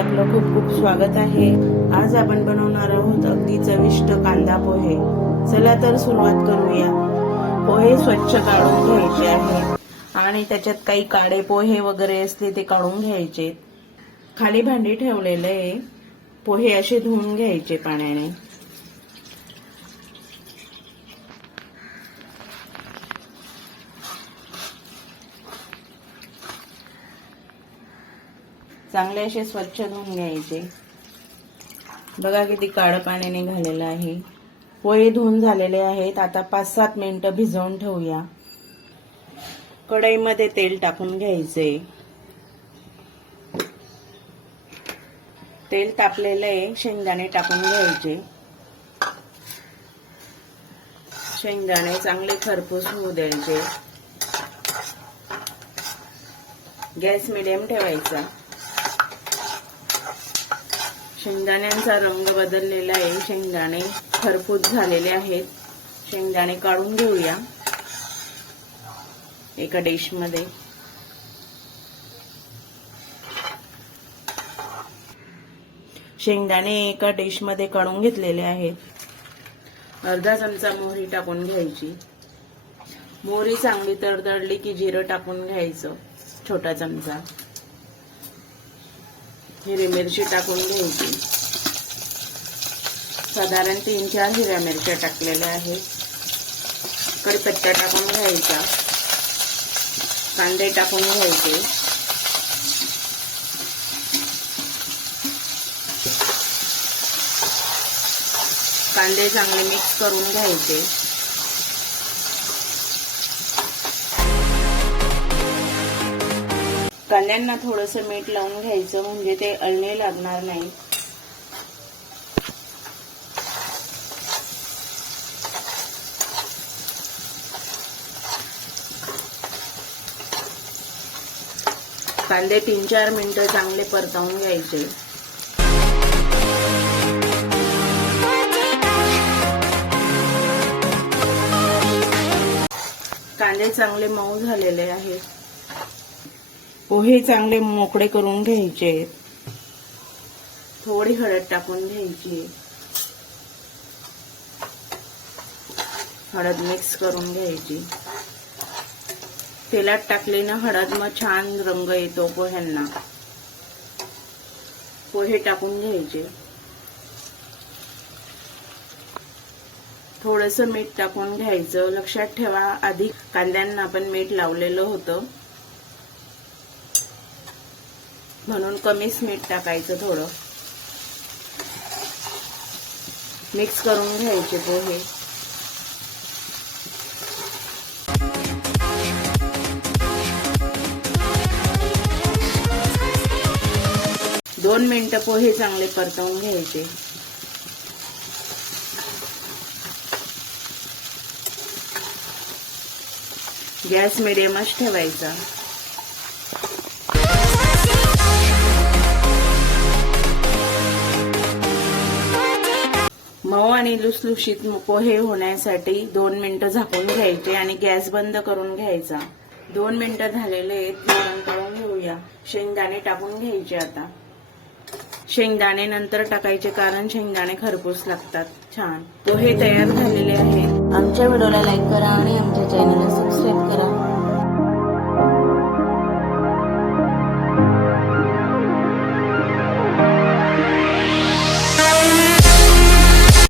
आपलं खूप खूप स्वागत आहे। आज आपण बनवणार आहोत अगदी चविष्ट कांदा पोहे। चला तर सुरुवात करूया। पोहे स्वच्छ काढून घ्यायचे आहेत आणि त्याच्यात काही काळे पोहे वगैरे असते ते काढून घ्यायचे। खाली भांडी ठेवलेले आहे, पोहे असे धुवून घ्यायचे पाण्याने। चांगले असे स्वच्छ धुवून घ्यायचे। बघा किती काळं पाणी निघालेलं आहे। पोहे धुवून झालेले आहेत। आता 5-7 मिनिटं भिजवून ठेवूया। कढईमध्ये तेल टाकून घ्यायचे। तेल तापलेलं आहे, शेंगदाणे टाकून घ्यायचे। शेंगदाणे चांगले खरपूस होऊ द्यायचे। गॅस मिडियम ठेवायचा। शेंगदाण्यांचा रंग बदललेला आहे, शेंगदाणे खरपूस झालेले आहेत। शेंगदाणे काढून घेऊया एका डिश मध्ये। शेंगदाणे एका डिश मध्ये काढून घेतलेले आहेत। अर्धा चमचा मोहरी टाकून घ्यायची। मोहरी चांगली तडतडली की जिरं टाकून घ्यायचं, छोटा चमचा। हिरवी मिरची टाकून घ्यायची। साधारण 3-4 हिरव्या मिरच्या टाकलेल्या आहेत। कढीपत्ता टाकून घ्यायचा। कांदे टाकून घ्यायचे। कांदे चांगले मिक्स करून घ्यायचे। कांद्यांना थोडंसं मीठ लावून घ्यायचं, म्हणजे ते अळणे लागणार नाही। कांदे 3-4 मिनिटं चांगले परतवून घ्यायचे। कांदे चांगले मऊ झालेले आहेत। पोहे चांगले मोकळे करून घ्यायचे। थोडी हळद टाकून घ्यायची। हळद मिक्स करून घ्यायची। तेलात टाकली ना हळद, मग छान रंग येतो पोह्यांना। पोहे टाकून घ्यायचे। थोडंसं मीठ टाकून घ्यायचं। लक्षात ठेवा, आधी कांद्यांना आपण मीठ लावलेलं होतं, म्हणून कमीच मीठ टाकायचं थोडं। मिक्स करून घ्यायचे पोहे। दोन मिनिटं पोहे चांगले परतवून घ्यायचे। गॅस मिडियमच ठेवायचा। मऊ आणि लुसलुशीत पोहे होण्यासाठी 2 मिनिटं झाकून घ्यायचे आणि गॅस बंद करून घ्यायचा। 2 मिनिटं झालेले आहेत, काढून घेऊया। शेंगदाणे टाकून घ्यायचे। आता शेंगदाणे नंतर टाकायचे, कारण शेंगदाणे खरपूस लागतात। छान पोहे तयार झालेले आहेत। आमच्या व्हिडिओला लाईक करा आणि आमच्या चॅनलला सबस्क्राईब करा।